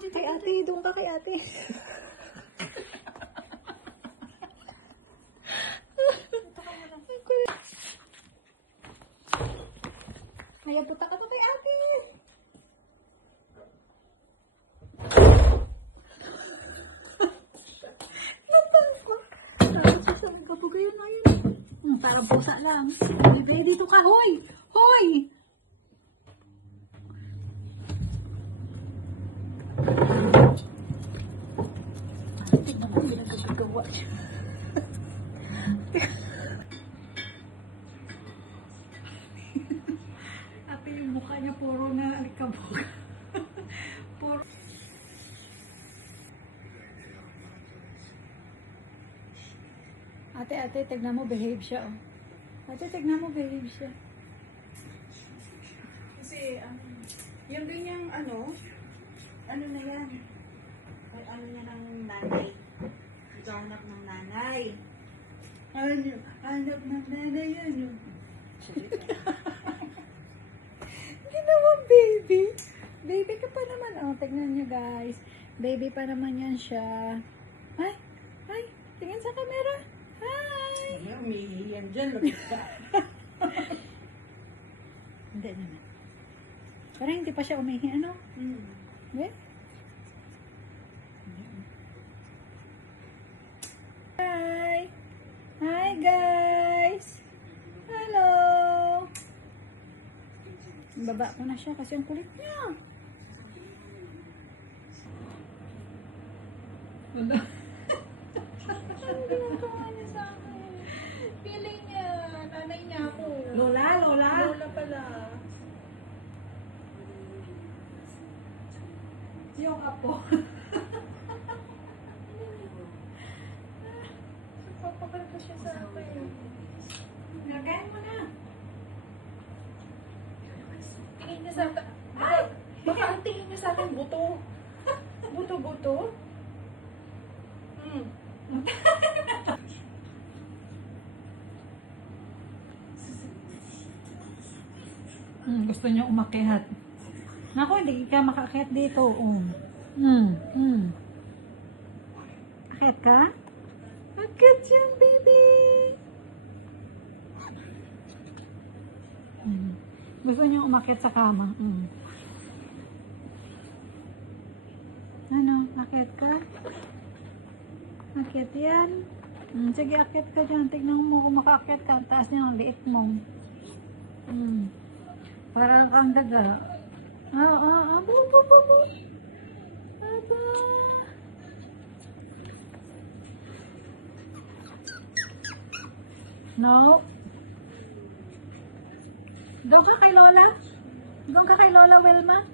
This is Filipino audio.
Kay ate, doon ka kay ate. Kaya puta ka to kay ate. Natakot. Tapos sasabi ka po kayo na yun. Parang pusa lang. Bebe, dito ka. Hoy! Hoy! Tignan mo, pinagkagawa siya. Ate, yung mukha niya puro na alikabok. Puro. Ate, tignan mo, behave siya, oh. Ate, tignan mo, behave siya. Kasi, yung ganyang ano na yan? Ay, ano niya ng nanay. Ito anak ng nanay. Anak ng nanay yan. Hindi naman, baby. Baby ka pa naman. Oh, tignan niyo, guys. Baby pa naman yan siya. Ay, tingin sa camera. Hi! Umihi yan dyan. Lagit ka. Hindi naman. Parang hindi pa siya umihi, ano? Yeah? Hi! Hi, guys! Hello! Baba ko na siya kasi ang kulit niya. Wala. Ang ginagawa niya sa akin. Feeling niya, nanay niya ako. Lola. Lola pala. Yung apo. Papakanta siya sa akin. Nagain mo na. Tingin niya sa akin. Ay! Baka ang tingin niya sa akin, buto. Buto-buto. Gusto niya umakyat. Naku, hindi ka makakyat dito. Akyat ka? Akyat yan, baby! Gusto niya umakyat sa kama. Ano, akyat ka? Akyat yan? Sige, akyat ka dyan. Tignan mo kung makaakyat ka. Ang taas niya, ang liit mo. Parang kang daga. Bu. Aba. No. Doon ka kay Lola? Doon ka kay Lola Wilma?